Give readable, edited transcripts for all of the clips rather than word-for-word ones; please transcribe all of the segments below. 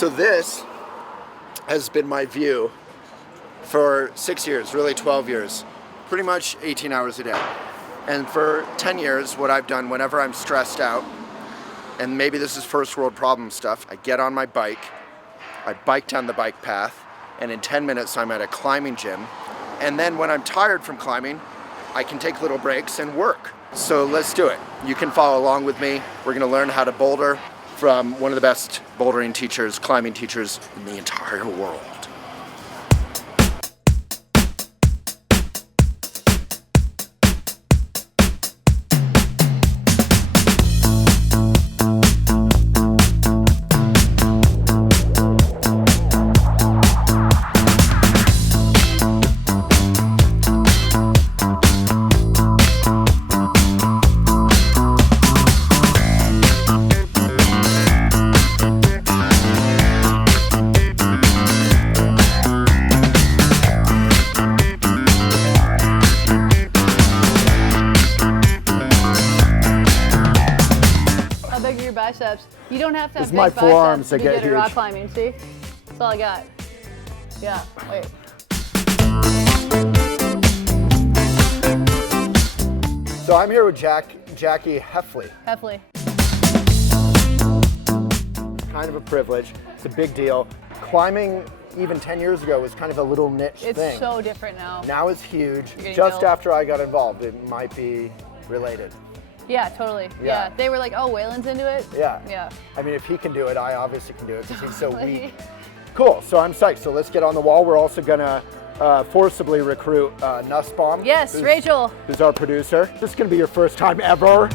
So this has been my view for 6 years, really 12 years, pretty much 18 hours a day. And for 10 years, what I've done whenever I'm stressed out, and maybe this is first world problem stuff, I get on my bike, I bike down the bike path, and in 10 minutes I'm at a climbing gym. And then when I'm tired from climbing, I can take little breaks and work. So let's do it. You can follow along with me. We're gonna learn how to boulder from one of the best bouldering teachers, climbing teachers in the entire world. Biceps. You don't have to have It's big my forearms biceps to that be get good at huge. rock climbing, see? That's all I got. Yeah, wait. So I'm here with Jackie Hueftle. Hueftle. Kind of a privilege. It's a big deal. Climbing even 10 years ago was kind of a little niche thing. It's so different now. Now it's huge. Just Just after I got involved, it might be related. Yeah, totally. Yeah. They were like, oh, Waylon's into it? Yeah. Yeah. I mean, if he can do it, I obviously can do it because he's so weak. Cool, so I'm psyched. So let's get on the wall. We're also gonna forcibly recruit Nussbaum. Yes, Rachel. Who's our producer. This is gonna be your first time ever.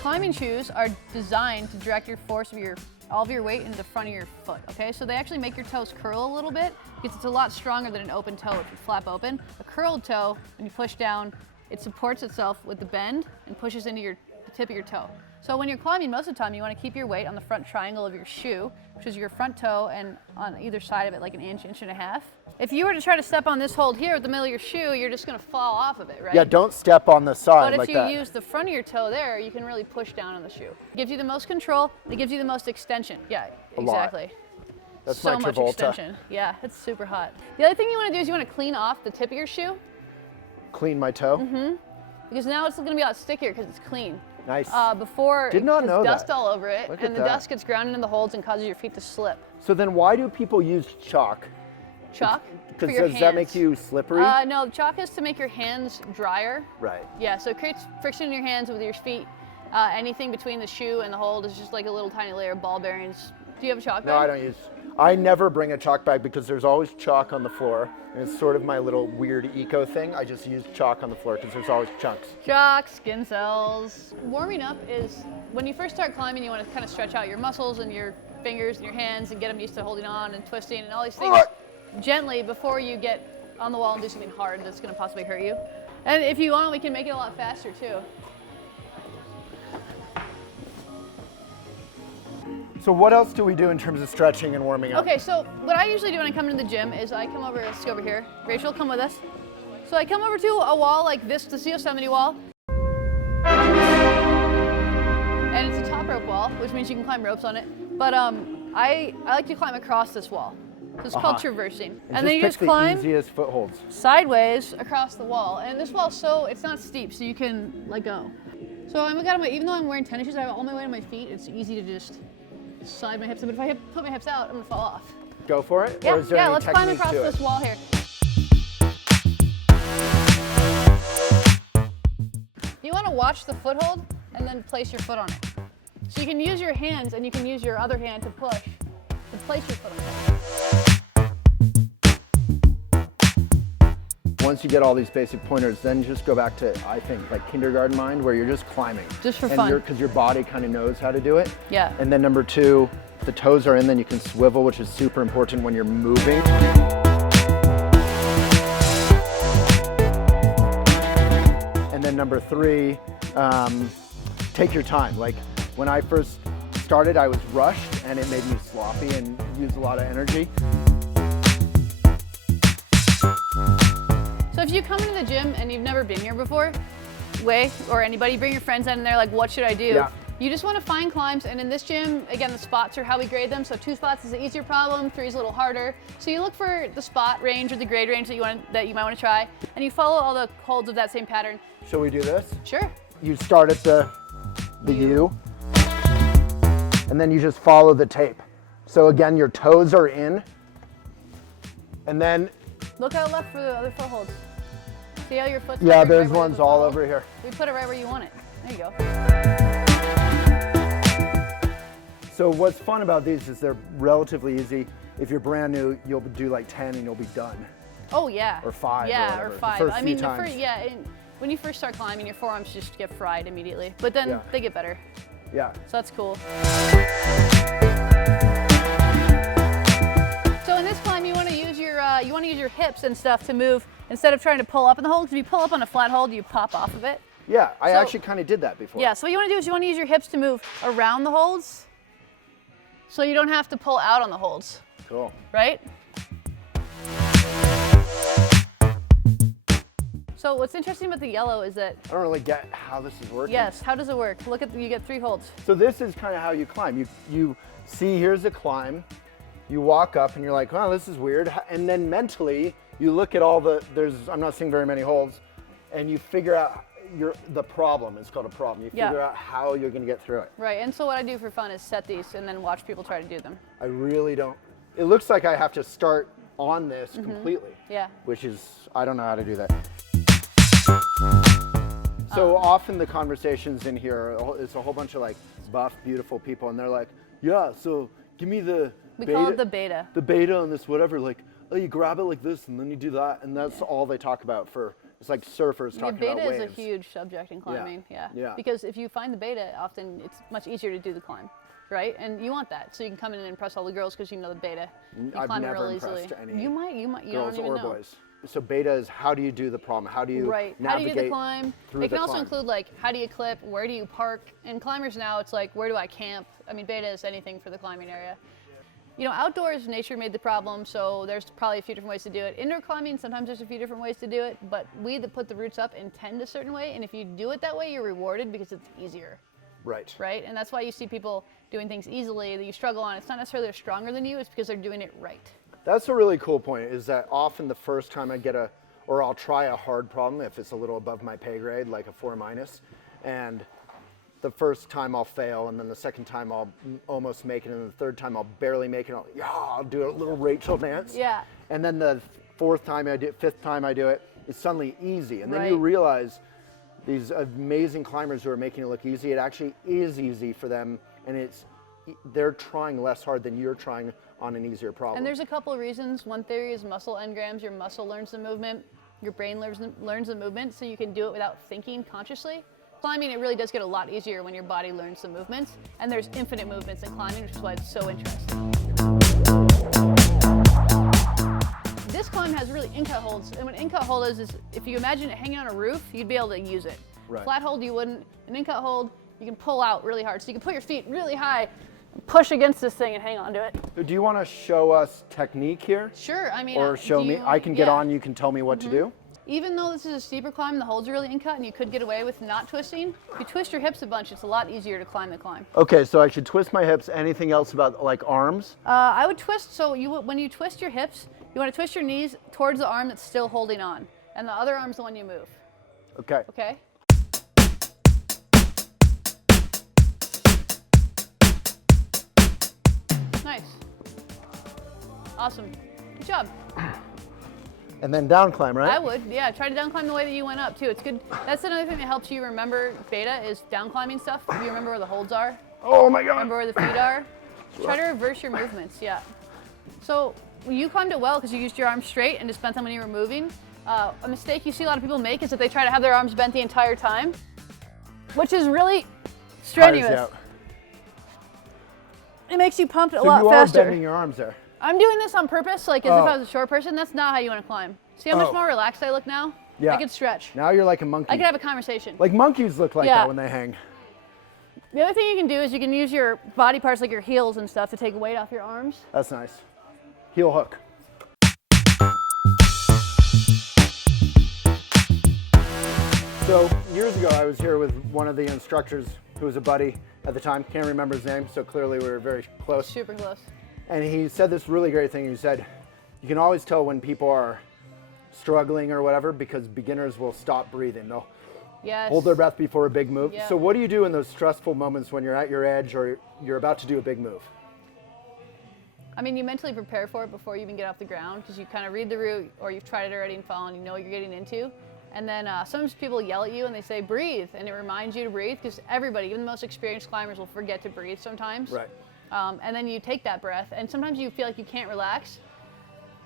Climbing shoes are designed to direct your force of all of your weight into the front of your foot, okay? So they actually make your toes curl a little bit because it's a lot stronger than an open toe if you flap open. A curled toe, when you push down, it supports itself with the bend and pushes into the tip of your toe. So when you're climbing, most of the time you want to keep your weight on the front triangle of your shoe, which is your front toe, and on either side of it like an inch, inch and a half. If you were to try to step on this hold here at the middle of your shoe, you're just going to fall off of it, right? Yeah, don't step on the side But like if that. you use the front of your toe there, you can really push down on the shoe. It gives you the most control, it gives you the most extension. Yeah, exactly. That's so my much Travolta. extension. Yeah, it's super hot. The other thing you want to do is you want to clean off the tip of your shoe. Clean my toe? Mm-hmm. Because now it's going to be a lot stickier because it's clean. Nice. Before Did not it know has dust that. all over it, Look and at the that. dust gets ground into the holds and causes your feet to slip. So then why do people use chalk? Chalk? Because your does that make hands. you slippery? No, chalk is to make your hands drier. Right. Yeah, so it creates friction in your hands with your feet. Anything between the shoe and the hold is just like a little tiny layer of ball bearings. Do you have a chalk bag? No, I don't use. I never bring a chalk bag because there's always chalk on the floor, and it's sort of my little weird eco thing. I just use chalk on the floor because there's always chunks. Chalk, skin cells. Warming up is when you first start climbing, you want to kind of stretch out your muscles and your fingers and your hands and get them used to holding on and twisting and all these things gently before you get on the wall and do something hard that's going to possibly hurt you. And if you want, we can make it a lot faster too. So what else do we do in terms of stretching and warming up? Okay, so what I usually do when I come into the gym is I come over, let's go over here. Rachel, come with us. So I come over to a wall like this, the Yosemite wall. And it's a top rope wall, which means you can climb ropes on it. But I like to climb across this wall. So it's called traversing. And then you just climb the easiest footholds. sideways across the wall. And this wall's it's not steep, so you can let go. So even though I'm wearing tennis shoes, I have all my weight on my feet. It's easy to just slide my hips in, but if I put my hips out, I'm gonna fall off. Go for it? Yeah, Or is there any let's climb technique across to it? this wall here. You wanna watch the foothold and then place your foot on it. So you can use your hands and you can use your other hand to push to place your foot on it. Once you get all these basic pointers, then just go back to, I think, like kindergarten mind, where you're just climbing. Just for fun. Because your body kind of knows how to do it. Yeah. And then number two, the toes are in, then you can swivel, which is super important when you're moving. And then number three, take your time. Like when I first started, I was rushed and it made me sloppy and used a lot of energy. So if you come into the gym and you've never been here before, way, or anybody, bring your friends in and they're like, what should I do? Yeah. You just want to find climbs, and in this gym, again, the spots are how we grade them. So 2 spots is the easier problem, 3 is a little harder. So you look for the spot range or the grade range that you might want to try, and you follow all the holds of that same pattern. Shall we do this? Sure. You start at the U, and then you just follow the tape. So again, your toes are in, and then look out left for the other footholds. See how your foot's yeah, right there's where ones the all foothold? over here. We put it right where you want it. There you go. So what's fun about these is they're relatively easy. If you're brand new, you'll do like 10 and you'll be done. Oh yeah. Or 5. Yeah, or or 5. First I few mean, times. when you first start climbing, your forearms just get fried immediately, but then they get better. Yeah. So that's cool. So in this climb, you want to use your hips and stuff to move instead of trying to pull up in the hold. Because if you pull up on a flat hold, you pop off of it. Yeah, I actually kind of did that before. Yeah. So what you want to do is you want to use your hips to move around the holds, so you don't have to pull out on the holds. Cool. Right? So what's interesting about the yellow is that I don't really get how this is working. yes, how does it work? Look at you get 3 holds. So this is kind of how you climb. You see here's a climb, you walk up and you're like, oh, this is weird. And then mentally you look at all I'm not seeing very many holds, and you figure out the problem. It's called a problem. You figure out how you're going to get through it. Right, and so what I do for fun is set these and then watch people try to do them. I really don't. It looks like I have to start on this completely. Yeah. Which is, I don't know how to do that. So often the conversations in here, it's a whole bunch of like buff, beautiful people, and they're like, yeah, so give me the We call it the beta. The beta on this whatever, like, oh, you grab it like this and then you do that, and that's all they talk about it's like surfers talking about waves. Beta is a huge subject in climbing, Yeah. Because if you find the beta, often it's much easier to do the climb, right? And you want that, so you can come in and impress all the girls because you know the beta. You I've climb it never real impressed easily. any You might, you girls don't even or know. boys. So beta is how do you do the problem? How do you Right. navigate How do you do the climb? through It can the also climb? include like how do you clip, where do you park? In climbers now, it's like where do I camp? I mean, beta is anything for the climbing area. You know, outdoors, nature made the problem, so there's probably a few different ways to do it. Indoor climbing, sometimes there's a few different ways to do it, but we that put the roots up intend a certain way, and if you do it that way, you're rewarded because it's easier. Right. Right? And that's why you see people doing things easily that you struggle on. It's not necessarily they're stronger than you, it's because they're doing it right. That's a really cool point, is that often the first time I I'll try a hard problem if it's a little above my pay grade, like a 4-, and the first time I'll fail, and then the second time I'll almost make it, and the third time I'll barely make it. I'll do a little Rachel dance. Yeah. And then the fifth time I do it, it's suddenly easy. And then Right. you realize these amazing climbers who are making it look easy, it actually is easy for them, and they're trying less hard than you're trying on an easier problem. And there's a couple of reasons. One theory is muscle engrams. Your muscle learns the movement. Your brain learns the movement, so you can do it without thinking consciously. Climbing, it really does get a lot easier when your body learns the movements, and there's infinite movements in climbing, which is why it's so interesting. This climb has really in-cut holds, and what in-cut hold is if you imagine it hanging on a roof, you'd be able to use it. Right. Flat hold, you wouldn't. An in-cut hold, you can pull out really hard, so you can put your feet really high, push against this thing and hang on to it. So do you want to show us technique here? Sure, I mean, Or show me, I can get on, you can tell me what to do? Even though this is a steeper climb, the holds are really in-cut and you could get away with not twisting. If you twist your hips a bunch, it's a lot easier to climb the climb. Okay, so I should twist my hips. Anything else about like arms? I would twist, so when you twist your hips, you want to twist your knees towards the arm that's still holding on. And the other arm's the one you move. Okay. Okay? Nice. Awesome. Good job. And then down climb, right? I would, yeah. Try to down climb the way that you went up too. It's good. That's another thing that helps you remember beta is down climbing stuff. You remember where the holds are. Oh my God. Remember where the feet are. Try to reverse your movements, yeah. So you climbed it well because you used your arms straight and just bent them when you were moving. A mistake you see a lot of people make is that they try to have their arms bent the entire time, which is really strenuous. It makes you pumped a lot So you faster. are bending your arms there. I'm doing this on purpose, like as if I was a short person. That's not how you want to climb. See how much more relaxed I look now? Yeah. I can stretch. Now you're like a monkey. I can have a conversation. Like monkeys look like Yeah. that when they hang. The other thing you can do is you can use your body parts like your heels and stuff to take weight off your arms. That's nice. Heel hook. So years ago, I was here with one of the instructors who was a buddy at the time. Can't remember his name, so clearly we were very close. Super close. And he said this really great thing. He said, you can always tell when people are struggling or whatever because beginners will stop breathing. They'll hold their breath before a big move. Yep. So what do you do in those stressful moments when you're at your edge or you're about to do a big move? I mean, you mentally prepare for it before you even get off the ground because you kind of read the route or you've tried it already and fallen, you know what you're getting into. And then sometimes people yell at you and they say, breathe, and it reminds you to breathe because everybody, even the most experienced climbers, will forget to breathe sometimes. Right. And then you take that breath, and sometimes you feel like you can't relax,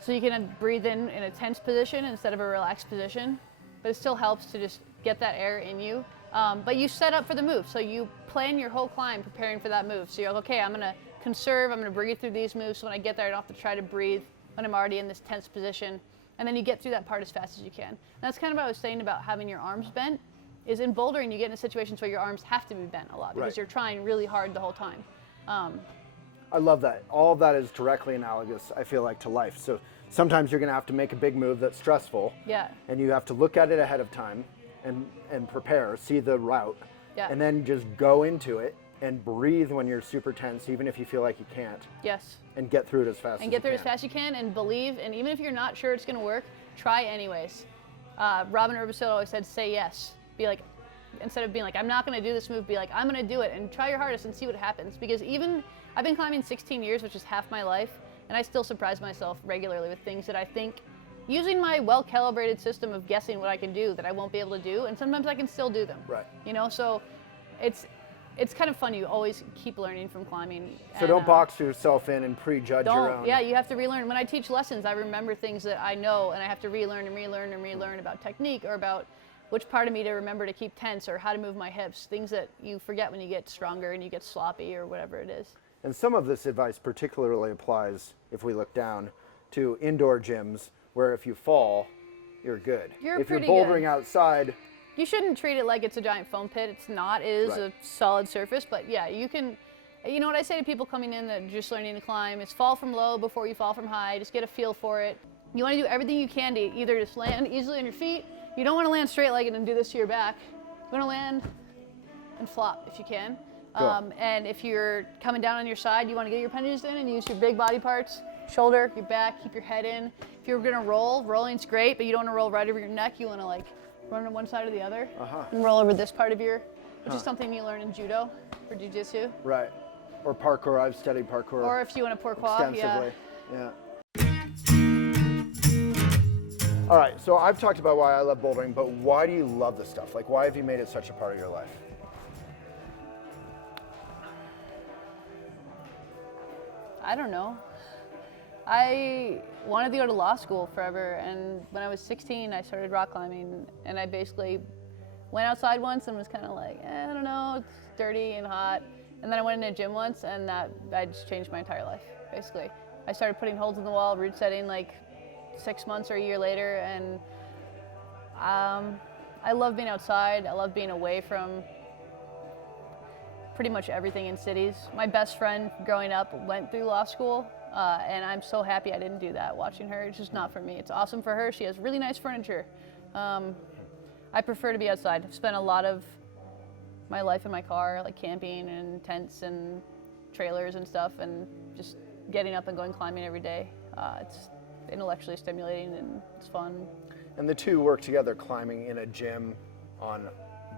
so you can breathe in a tense position instead of a relaxed position, but it still helps to just get that air in you. But you set up for the move, so you plan your whole climb preparing for that move. So you're like, okay, I'm gonna conserve, I'm gonna breathe through these moves, so when I get there I don't have to try to breathe when I'm already in this tense position. And then you get through that part as fast as you can. And that's kind of what I was saying about having your arms bent, is in bouldering you get into situations where your arms have to be bent a lot because you're trying really hard the whole time. I love that. All of that is directly analogous, I feel like, to life. So sometimes you're gonna have to make a big move that's stressful. Yeah. And you have to look at it ahead of time and prepare, see the route, and then just go into it and breathe when you're super tense, even if you feel like you can't. Yes. And get through it as fast as you can. And get through it as fast as you can and believe, and even if you're not sure it's gonna work, try anyways. Robin Herbicide always said, say yes. Be like, instead of being like, I'm not gonna do this move, be like, I'm gonna do it, and try your hardest and see what happens. Because even, I've been climbing 16 years, which is half my life, and I still surprise myself regularly with things that I think, using my well-calibrated system of guessing what I can do, that I won't be able to do, and sometimes I can still do them. Right. You know, so it's kind of fun. You always keep learning from climbing. So don't box yourself in and prejudge your own. Yeah, you have to relearn. When I teach lessons, I remember things that I know, and I have to relearn and relearn and relearn about technique or about which part of me to remember to keep tense or how to move my hips, things that you forget when you get stronger and you get sloppy or whatever it is. And some of this advice particularly applies, if we look down, to indoor gyms where if you fall, you're good. If you're bouldering outside, you shouldn't treat it like it's a giant foam pit. It's not. It is a solid surface. But yeah, you can, you know what I say to people coming in that are just learning to climb is fall from low before you fall from high. Just get a feel for it. You want to do everything you can to either just land easily on your feet. You don't want to land straight-legged and do this to your back. You want to land and flop if you can. And if you're coming down on your side, you want to get your appendages in and use your big body parts. Shoulder, your back, keep your head in. If you're going to roll, rolling's great, but you don't want to roll right over your neck. You want to like run on one side or the other and roll over this part of your, which is something you learn in judo or jiu-jitsu. Right. Or parkour. I've studied parkour. Or if you want to pourquoi, extensively. Yeah. All right, so I've talked about why I love bouldering, but why do you love this stuff? Like, why have you made it such a part of your life? I don't know. I wanted to go to law school forever, and when I was 16, I started rock climbing, and I basically went outside once and was kind of like, I don't know, it's dirty and hot. And then I went in a gym once, and I just changed my entire life, basically. I started putting holes in the wall, route setting, like 6 months or a year later, and I love being outside. I love being away from pretty much everything in cities. My best friend growing up went through law school, and I'm so happy I didn't do that. Watching her, it's just not for me. It's awesome for her. She has really nice furniture. I prefer to be outside. I've spent a lot of my life in my car, like camping and tents and trailers and stuff, and just getting up and going climbing every day. It's intellectually stimulating and it's fun. And the two work together, climbing in a gym on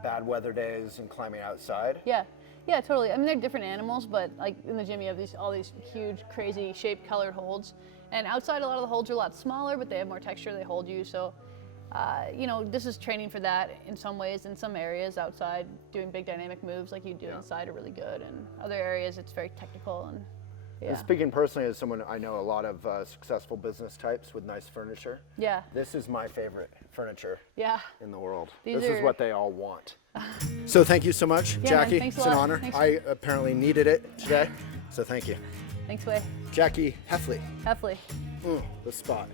bad weather days and climbing outside? Yeah, totally. I mean, they're different animals, but like in the gym you have all these huge, crazy shaped colored holds. And outside a lot of the holds are a lot smaller, but they have more texture, they hold you. So, you know, this is training for that in some ways. In some areas outside, doing big dynamic moves like you do inside are really good. And other areas it's very technical and And speaking personally as someone, I know a lot of successful business types with nice furniture. Yeah. This is my favorite furniture in the world. This is what they all want. So thank you so much, Jackie. Thanks it's an honor. I apparently needed it today, so thank you. Thanks, Way. Jackie Hueftle. Hueftle. The spot.